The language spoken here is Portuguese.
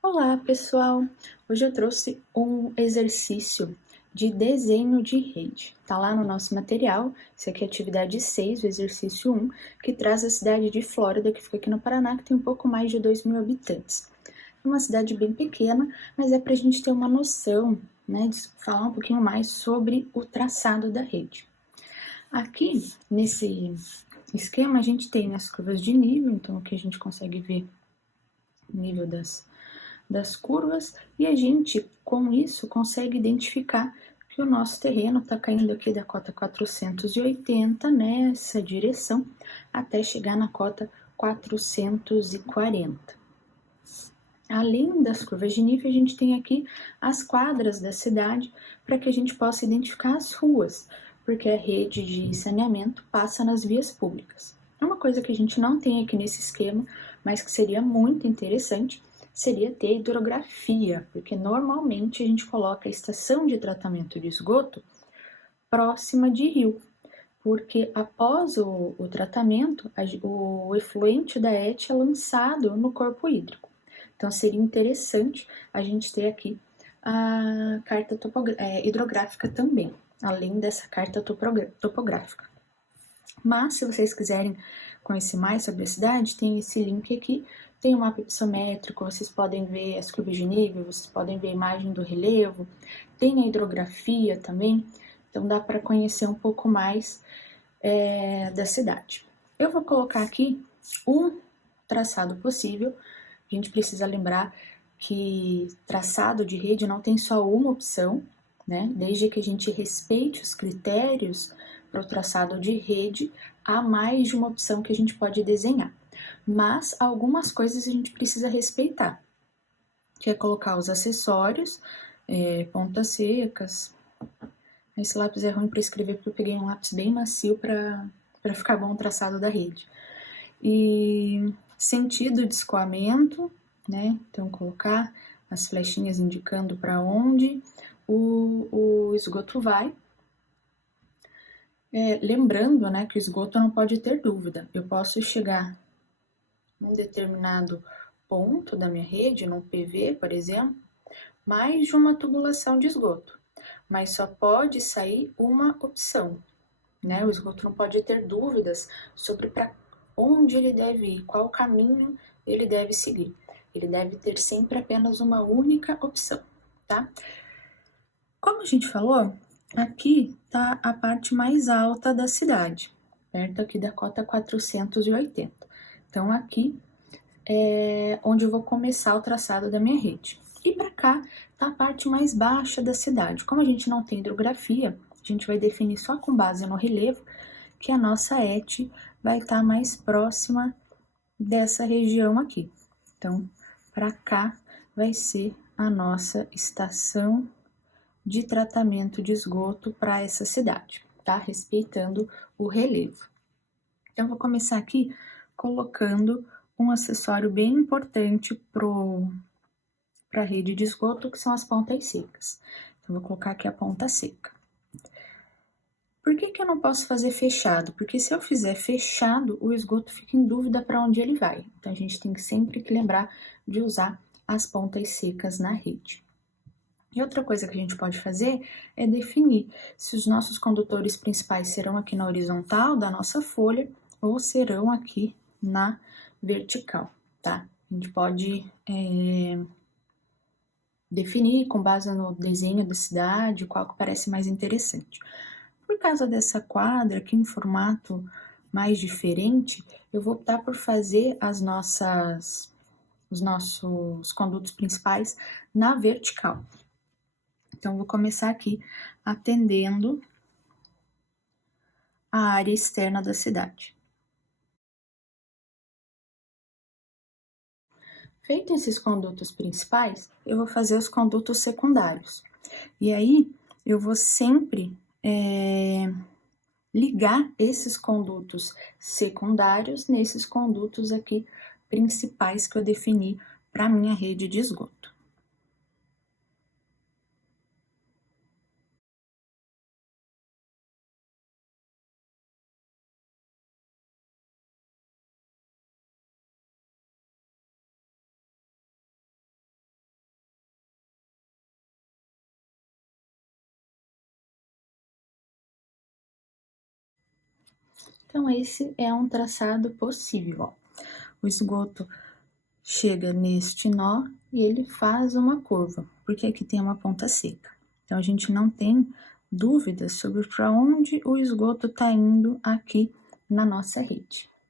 Olá, pessoal! Hoje eu trouxe um exercício de desenho de rede. Tá lá no nosso material. Esse aqui é a atividade 6, o exercício 1, que traz a cidade de Flórida, que fica aqui no Paraná, que tem um pouco mais de 2.000 habitantes. É uma cidade bem pequena, mas é para a gente ter uma noção, né, de falar um pouquinho mais sobre o traçado da rede. Aqui, nesse esquema, a gente tem as curvas de nível, então aqui a gente consegue ver o nível das curvas, e a gente, com isso, consegue identificar que o nosso terreno está caindo aqui da cota 480 nessa direção, até chegar na cota 440. Além das curvas de nível, a gente tem aqui as quadras da cidade, para que a gente possa identificar as ruas, porque a rede de saneamento passa nas vias públicas. Uma coisa que a gente não tem aqui nesse esquema, mas que seria muito interessante, seria ter hidrografia, porque normalmente a gente coloca a estação de tratamento de esgoto próxima de rio, porque após o tratamento, o efluente da ET é lançado no corpo hídrico. Então seria interessante a gente ter aqui a carta hidrográfica também, além dessa carta topográfica. Mas se vocês quiserem conhecer mais sobre a cidade, tem esse link aqui, tem um mapa isométrico, vocês podem ver as curvas de nível, vocês podem ver a imagem do relevo, tem a hidrografia também, então dá para conhecer um pouco mais da cidade. Eu vou colocar aqui um traçado possível. A gente precisa lembrar que traçado de rede não tem só uma opção, né? Desde que a gente respeite os critérios para o traçado de rede, há mais de uma opção que a gente pode desenhar. Mas algumas coisas a gente precisa respeitar, que é colocar os acessórios, pontas secas. Esse lápis é ruim para escrever porque eu peguei um lápis bem macio para ficar bom o traçado da rede. E sentido de escoamento, né? Então, colocar as flechinhas indicando para onde o esgoto vai. Lembrando, né, que o esgoto não pode ter dúvida. Eu posso chegar num determinado ponto da minha rede, num PV, por exemplo, mais de uma tubulação de esgoto, mas só pode sair uma opção, né? O esgoto não pode ter dúvidas sobre para onde ele deve ir, qual caminho ele deve seguir. Ele deve ter sempre apenas uma única opção, tá? Como a gente falou, aqui tá a parte mais alta da cidade, perto aqui da cota 480. Então aqui é onde eu vou começar o traçado da minha rede. E para cá tá a parte mais baixa da cidade. Como a gente não tem hidrografia, a gente vai definir só com base no relevo que a nossa ET vai estar mais próxima dessa região aqui. Então, para cá vai ser a nossa estação de tratamento de esgoto para essa cidade, tá? Respeitando o relevo. Então, eu vou começar aqui colocando um acessório bem importante para a rede de esgoto, que são as pontas secas. Então, vou colocar aqui a ponta seca. Por que eu não posso fazer fechado? Porque se eu fizer fechado, o esgoto fica em dúvida para onde ele vai. Então, a gente tem sempre que lembrar de usar as pontas secas na rede. E outra coisa que a gente pode fazer é definir se os nossos condutores principais serão aqui na horizontal da nossa folha ou serão aqui na vertical, tá? A gente pode definir com base no desenho da cidade qual que parece mais interessante. Por causa dessa quadra aqui em formato mais diferente, eu vou optar por fazer os nossos condutos principais na vertical. Então, vou começar aqui atendendo a área externa da cidade. Feito esses condutos principais, eu vou fazer os condutos secundários. E aí, eu vou sempre ligar esses condutos secundários nesses condutos aqui principais que eu defini para minha rede de esgoto. Então, esse é um traçado possível, ó. O esgoto chega neste nó e ele faz uma curva, porque aqui tem uma ponta seca. Então, a gente não tem dúvidas sobre para onde o esgoto está indo aqui na nossa rede.